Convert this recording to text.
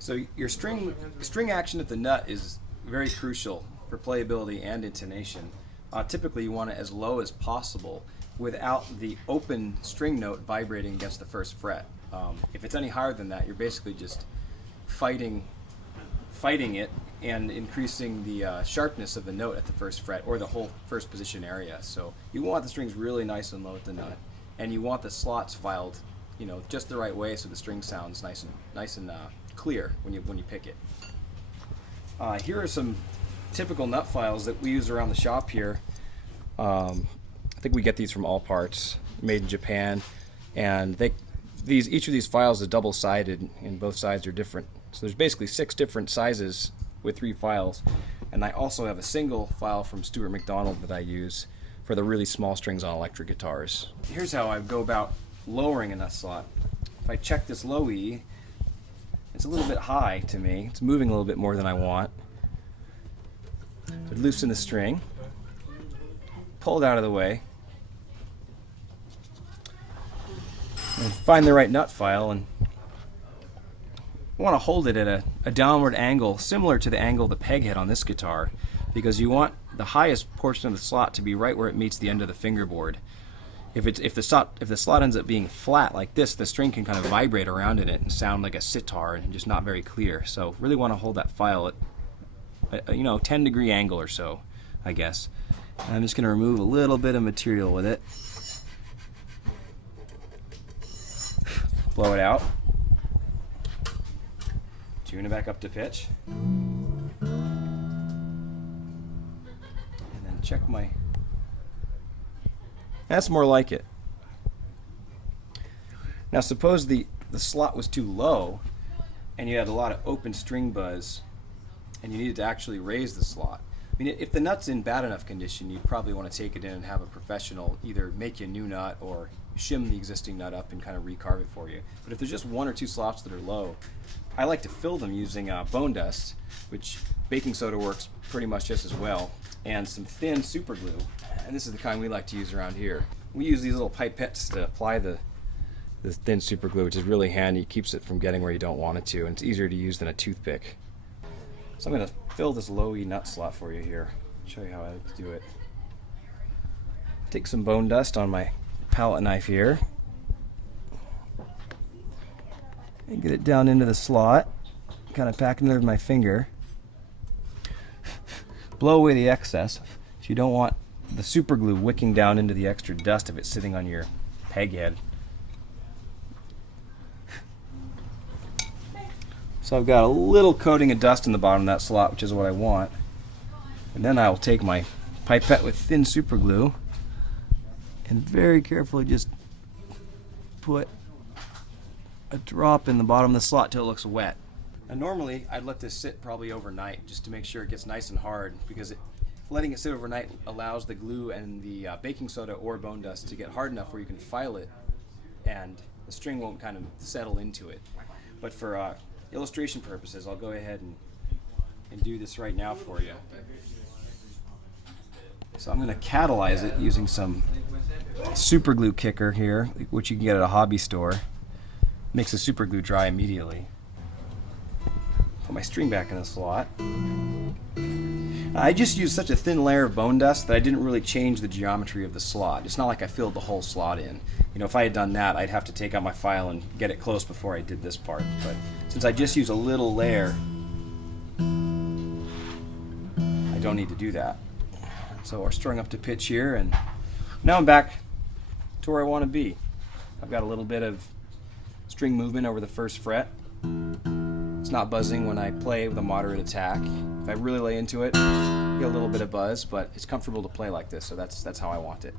So your string action at the nut is very crucial for playability and intonation. Typically you want it as low as possible without the open string note vibrating against the first fret. If it's any higher than that, you're basically just fighting it and increasing the sharpness of the note at the first fret or the whole first position area. So you want the strings really nice and low at the nut, and you want the slots filed, just the right way so the string sounds nice and clear when you pick it. Here are some typical nut files that we use around the shop here. I think we get these from All Parts, made in Japan, and each of these files is double-sided, and both sides are different. So there's basically 6 different sizes with 3 files, and I also have a single file from Stuart McDonald that I use for the really small strings on electric guitars. Here's how I go about lowering a nut slot. If I check this low E, it's a little bit high to me. It's moving a little bit more than I want. I'd loosen the string, pull it out of the way, and find the right nut file, and I want to hold it at a downward angle similar to the angle of the peg head on this guitar, because you want the highest portion of the slot to be right where it meets the end of the fingerboard. If the slot ends up being flat like this, the string can kind of vibrate around in it and sound like a sitar and just not very clear. So really want to hold that file at a 10-degree angle or so, I guess. And I'm just going to remove a little bit of material with it. Blow it out. Tune it back up to pitch. And then check my... That's more like it. Now suppose the slot was too low and you had a lot of open string buzz and you needed to actually raise the slot. I mean, if the nut's in bad enough condition, you'd probably want to take it in and have a professional either make you a new nut or shim the existing nut up and kind of recarve it for you. But if there's just 1 or 2 slots that are low, I like to fill them using bone dust, which baking soda works pretty much just as well, and some thin super glue. And this is the kind we like to use around here. We use these little pipettes to apply the thin super glue, which is really handy. It keeps it from getting where you don't want it to, and it's easier to use than a toothpick. So I'm going to fill this low E nut slot for you here. Show you how I like to do it. Take some bone dust on my palette knife here and get it down into the slot. Kind of pack it under my finger. Blow away the excess. If you don't want the super glue wicking down into the extra dust if it's sitting on your peg head. So I've got a little coating of dust in the bottom of that slot, which is what I want. And then I'll take my pipette with thin super glue and very carefully just put a drop in the bottom of the slot till it looks wet. Now normally I'd let this sit probably overnight just to make sure it gets nice and hard, because letting it sit overnight allows the glue and the baking soda or bone dust to get hard enough where you can file it and the string won't kind of settle into it. But for illustration purposes, I'll go ahead and do this right now for you. So I'm going to catalyze it using some super glue kicker here, which you can get at a hobby store. Makes the super glue dry immediately. Put my string back in the slot. I just used such a thin layer of bone dust that I didn't really change the geometry of the slot. It's not like I filled the whole slot in. If I had done that, I'd have to take out my file and get it close before I did this part. But since I just use a little layer, I don't need to do that. So we're strung up to pitch here, and now I'm back to where I want to be. I've got a little bit of string movement over the first fret. It's not buzzing when I play with a moderate attack. If I really lay into it, I get a little bit of buzz, but it's comfortable to play like this, so that's how I want it.